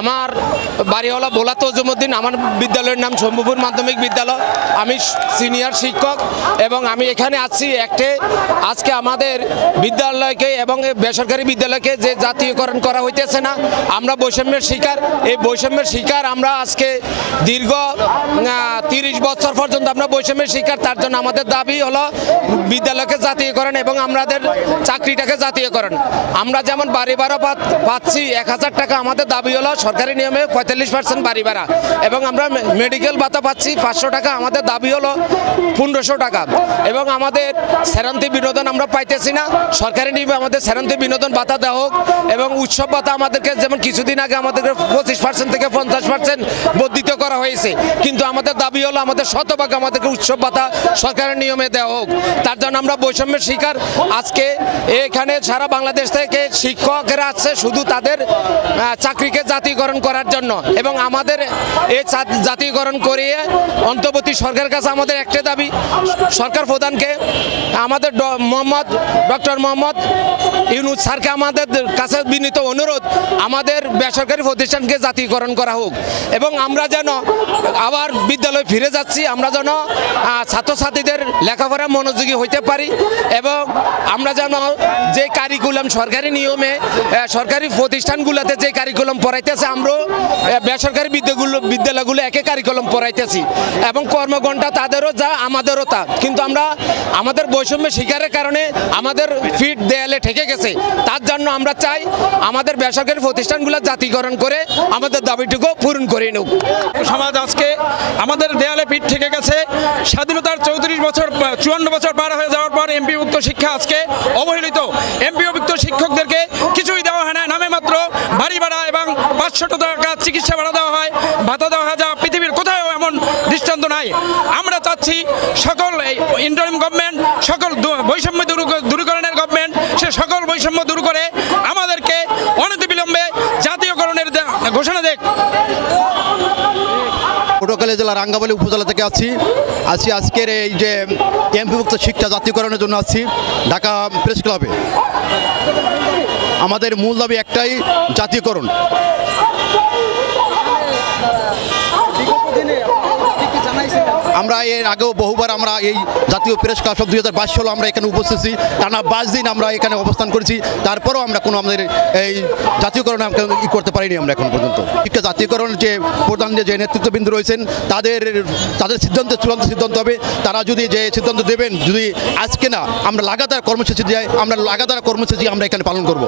আমার বাড়ি হলো ভোলা তজুমুদ্দিন। আমার বিদ্যালয়ের নাম শম্ভুপুর মাধ্যমিক বিদ্যালয়। আমি সিনিয়র শিক্ষক এবং আমি এখানে আছি আজকে আমাদের বিদ্যালয়কে এবং বেসরকারি বিদ্যালয়কে যে জাতীয়করণ করা হইতেছে না, আমরা বৈষম্যের শিকার। এই বৈষম্যের শিকার আমরা আজকে দীর্ঘ 30 বছর পর্যন্ত আমরা বৈষম্যের শিকার। তার জন্য আমাদের দাবি হলো বিদ্যালয়কে জাতীয়করণ এবং আমাদের চাকরিটাকে জাতীয়করণ। আমরা যেমন বাড়ি ভাড়া পাচ্ছি 1000 টাকা, আমাদের দাবি হলো সরকারি নিয়মে 45% বাড়ি ভাড়া, এবং আমরা মেডিকেল ভাতা পাচ্ছি 500 টাকা, আমাদের দাবি হলো 1500 টাকা। এবং আমাদের সেরান্তি বিনোদন আমরা পাইতেছি না, সরকারি নিয়মে আমাদের সেরান্তি বিনোদন ভাতা দেওয়া হোক। এবং উৎসব ভাতা আমাদেরকে যেমন কিছুদিন আগে আমাদেরকে 25% থেকে 50% বর্ধিত করা হয়েছে, কিন্তু আমাদের দাবি হলো আমাদের শতভাগ আমাদেরকে উৎসব ভাতা সরকারের নিয়মে দেওয়া হোক। তার জন্য আমরা বৈষম্যের শিকার। আজকে এখানে সারা বাংলাদেশ থেকে শিক্ষকেরা আসছে শুধু তাদের চাকরিকে জাতীয়করণ করার জন্য, এবং আমাদের এই জাতীয়করণ করিয়ে অন্তর্বর্তী সরকারের কাছে আমাদের একটা দাবি, সরকার প্রধানকে আমাদের ডক্টর মোহাম্মদ ইউনূস স্যারকে আমাদের কাছে বিনীত অনুরোধ, আমাদের বেসরকারি প্রতিষ্ঠানকে জাতীয়করণ করা হোক এবং আমরা যেন আবার বিদ্যালয়ে ফিরে যাচ্ছি, আমরা যেন ছাত্রছাত্রীদের লেখাপড়া মনোযোগী হইতে পারি এবং আমরা যেন যে কারিকুলাম সরকারি নিয়মে সরকারি প্রতিষ্ঠানগুলোতে যে কারিকুলাম পড়াইতেছে আমরাও বেসরকারি বিদ্যালয়গুলো একই কারিকুলাম পড়াইতেছি এবং কর্মঘণ্টা তাদেরও যা আমাদেরও তা, কিন্তু আমরা আমাদের বৈষম্য শিকারের কারণে আমাদের ফিট দেয়ালে ঠেকে গেছে। তার জন্য আমরা চাই আমাদের বেসরকারি প্রতিষ্ঠানগুলো জাতীয়করণ করে আমাদের দাবিটুকু পূরণ করে নিক। সমাজ আজকে আমাদের দেয়ালে পিঠ ঠেকে গেছে। স্বাধীনতার 54 বছর পার হয়ে যাওয়ার পর এমপিভুক্ত শিক্ষা আজকে অবহেলিত। এমপিভুক্ত শিক্ষকদেরকে কিছুই দেওয়া হয় না, নামে মাত্র বাড়ি ভাড়া এবং 500 টাকা চিকিৎসা ভাড়া দেওয়া হয়, ভাতা দেওয়া হয়, যা পৃথিবীর কোথাও এমন দৃষ্টান্ত নাই। আমরা চাচ্ছি সকল ইন্টারিম গভর্নমেন্ট, সকল বৈষম্য দূরীকরণের গভর্নমেন্ট, সে সকল বৈষম্য দূর করে আমাদেরকে অনতিবিলম্বে জাতীয়করণের ঘোষণা দেখ। পটুয়াখালী জেলার রাঙ্গামালী উপজেলা থেকে আজকের এই যে এমপিভুক্ত শিক্ষা জাতীয়করণের জন্য আছি ঢাকা প্রেস ক্লাবে। আমাদের মূল দাবি একটাই, জাতীয়করণ। আমরা এর আগেও বহুবার আমরা এই জাতীয় প্রেস ক্লাব 2022 সালে আমরা এখানে উপস্থিত ছি, টানা 5 দিন আমরা এখানে অবস্থান করেছি, তারপরেও আমরা কোনো আমাদের এই জাতীয়করণ করতে পারিনি আমরা এখন পর্যন্ত। শিক্ষা জাতীয়করণ যে প্রধান যে নেতৃত্ববৃন্দ রয়েছেন তাদের চূড়ান্ত সিদ্ধান্ত হবে। তারা যদি যে সিদ্ধান্ত দেবেন, যদি আজকে না আমরা লাগাতার কর্মসূচি আমরা এখানে পালন করব।